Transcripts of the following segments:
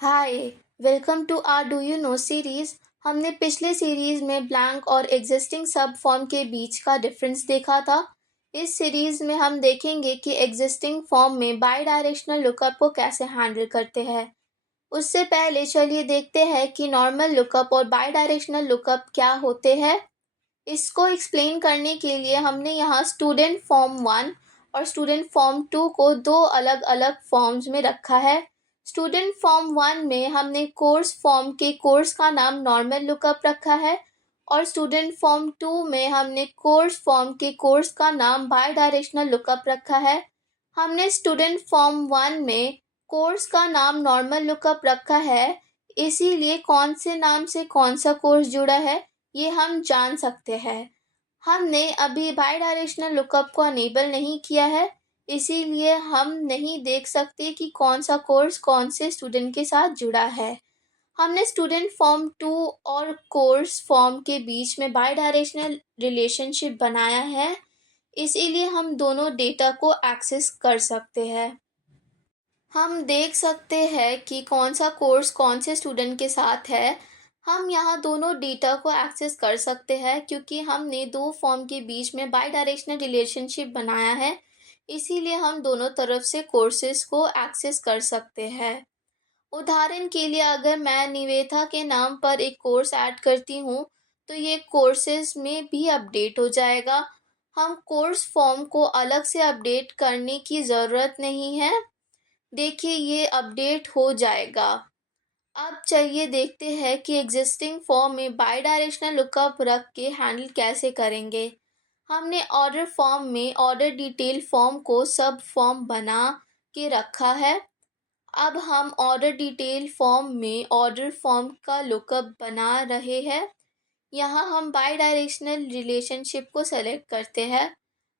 Hi, welcome to R do you know series. हमने पिछले series में ब्लैंक और एग्जिस्टिंग सब फॉर्म के बीच का डिफरेंस देखा था। इस सीरीज में हम देखेंगे कि एग्जिस्टिंग फॉर्म में बाई डायरेक्शनल लुकअप को कैसे हैंडल करते हैं। उससे पहले चलिए देखते हैं कि नॉर्मल लुकअप और बाई डायरेक्शनल लुकअप क्या होते हैं। इसको एक्सप्लेन करने के लिए हमने यहाँ स्टूडेंट फॉर्म 1 और स्टूडेंट फॉर्म 2 को दो अलग अलग फॉर्म्स में रखा है। स्टूडेंट फॉर्म 1 में हमने कोर्स फॉर्म के कोर्स का नाम नॉर्मल लुकअप रखा है और स्टूडेंट फॉर्म 2 में हमने कोर्स फॉर्म के कोर्स का नाम बाई डायरेक्शनल लुकअप रखा है। हमने स्टूडेंट फॉर्म 1 में कोर्स का नाम नॉर्मल लुकअप रखा है, इसीलिए कौन से नाम से कौन सा कोर्स जुड़ा है ये हम जान सकते हैं। हमने अभी बाई डायरेक्शनल लुकअप को अनेबल नहीं किया है, इसीलिए हम नहीं देख सकते कि कौन सा कोर्स कौन से स्टूडेंट के साथ जुड़ा है। हमने स्टूडेंट फॉर्म 2 और कोर्स फॉर्म के बीच में बाई डायरेक्शनल रिलेशनशिप बनाया है, इसीलिए हम दोनों डेटा को एक्सेस कर सकते हैं। हम देख सकते हैं कि कौन सा कोर्स कौन से स्टूडेंट के साथ है। हम यहाँ दोनों डेटा को एक्सेस कर सकते हैं क्योंकि हमने दो फॉर्म के बीच में बाई डायरेक्शनल रिलेशनशिप बनाया है, इसीलिए हम दोनों तरफ से कोर्सेज को एक्सेस कर सकते हैं। उदाहरण के लिए अगर मैं निवेदा के नाम पर एक कोर्स ऐड करती हूँ तो ये कोर्सेज में भी अपडेट हो जाएगा। हम कोर्स फॉर्म को अलग से अपडेट करने की ज़रूरत नहीं है। देखिए ये अपडेट हो जाएगा। अब चलिए देखते हैं कि एग्जिस्टिंग फॉर्म में बाई डायरेक्शनल लुकअप रख के हैंडल कैसे करेंगे। हमने ऑर्डर फॉर्म में ऑर्डर डिटेल फॉर्म को सब फॉर्म बना के रखा है। अब हम ऑर्डर डिटेल फॉर्म में ऑर्डर फॉर्म का लुकअप बना रहे हैं। यहाँ हम बाई डायरेक्शनल रिलेशनशिप को सेलेक्ट करते हैं।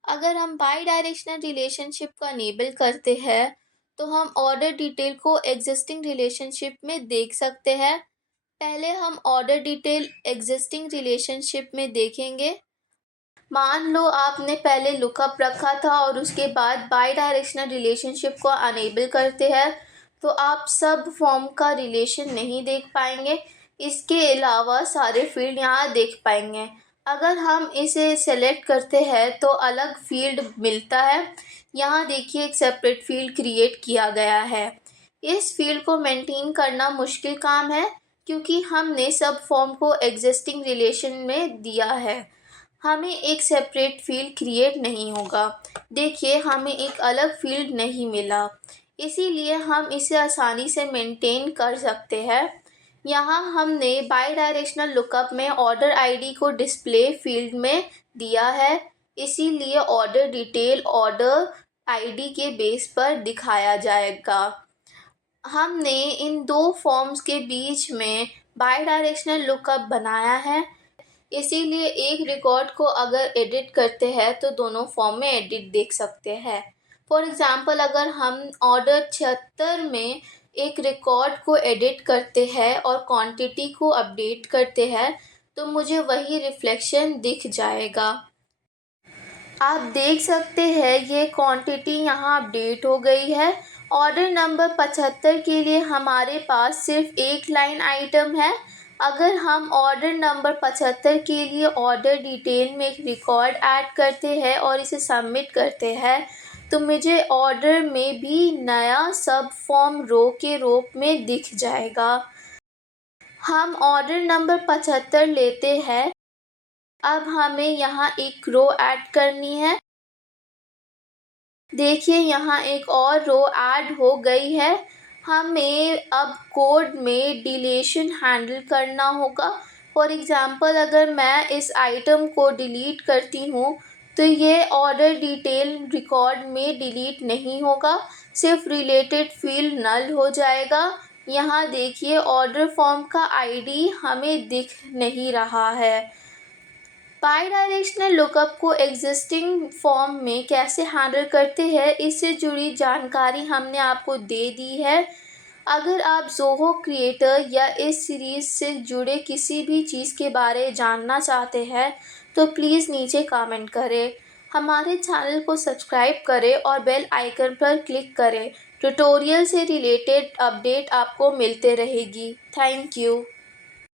अगर हम बाई डायरेक्शनल रिलेशनशिप को अनेबल करते हैं तो हम ऑर्डर डिटेल को एग्जिस्टिंग रिलेशनशिप में देख सकते हैं। पहले हम ऑर्डर डिटेल एग्जिस्टिंग रिलेशनशिप में देखेंगे। मान लो आपने पहले लुकअप रखा था और उसके बाद बाई डायरेक्शनल रिलेशनशिप को अनेबल करते हैं तो आप सब फॉर्म का रिलेशन नहीं देख पाएंगे। इसके अलावा सारे फील्ड यहाँ देख पाएंगे। अगर हम इसे सेलेक्ट करते हैं तो अलग फील्ड मिलता है। यहाँ देखिए एक सेपरेट फील्ड क्रिएट किया गया है। इस फील्ड को मेंटेन करना मुश्किल काम है क्योंकि हमने सब फॉर्म को एग्जिस्टिंग रिलेशन में दिया है। हमें एक सेपरेट फील्ड क्रिएट नहीं होगा। देखिए हमें एक अलग फील्ड नहीं मिला, इसीलिए हम इसे आसानी से मेंटेन कर सकते हैं। यहाँ हमने बाई डायरेक्शनल लुकअप में ऑर्डर आईडी को डिस्प्ले फील्ड में दिया है, इसीलिए ऑर्डर डिटेल ऑर्डर आईडी के बेस पर दिखाया जाएगा। हमने इन दो फॉर्म्स के बीच में बाई डायरेक्शनल लुकअप बनाया है, इसीलिए एक रिकॉर्ड को अगर एडिट करते हैं तो दोनों फॉर्म में एडिट देख सकते हैं। फॉर एग्ज़ाम्पल अगर हम ऑर्डर 76 में एक रिकॉर्ड को एडिट करते हैं और क्वांटिटी को अपडेट करते हैं तो मुझे वही रिफ्लेक्शन दिख जाएगा। आप देख सकते हैं ये क्वांटिटी यहाँ अपडेट हो गई है। ऑर्डर नंबर 75 के लिए हमारे पास सिर्फ एक लाइन आइटम है। अगर हम ऑर्डर नंबर 75 के लिए ऑर्डर डिटेल में एक रिकॉर्ड ऐड करते हैं और इसे सबमिट करते हैं तो मुझे ऑर्डर में भी नया सब फॉर्म रो के रूप में दिख जाएगा। हम ऑर्डर नंबर 75 लेते हैं। अब हमें यहाँ एक रो ऐड करनी है। देखिए यहाँ एक और रो ऐड हो गई है। हमें अब कोड में डिलीशन हैंडल करना होगा। फॉर एग्ज़ाम्पल अगर मैं इस आइटम को डिलीट करती हूँ तो ये ऑर्डर डिटेल रिकॉर्ड में डिलीट नहीं होगा, सिर्फ रिलेटेड फील्ड नल हो जाएगा। यहाँ देखिए ऑर्डर फॉर्म का आईडी हमें दिख नहीं रहा है। बाई डायरेक्शनल लुकअप को एग्जिस्टिंग फॉर्म में कैसे हैंडल करते हैं इससे जुड़ी जानकारी हमने आपको दे दी है। अगर आप ज़ोहो क्रिएटर या इस सीरीज़ से जुड़े किसी भी चीज़ के बारे जानना चाहते हैं तो प्लीज़ नीचे कमेंट करें। हमारे चैनल को सब्सक्राइब करें और बेल आइकन पर क्लिक करें ट्यूटोरियल से रिलेटेड अपडेट आपको मिलते रहेगी। Thank you.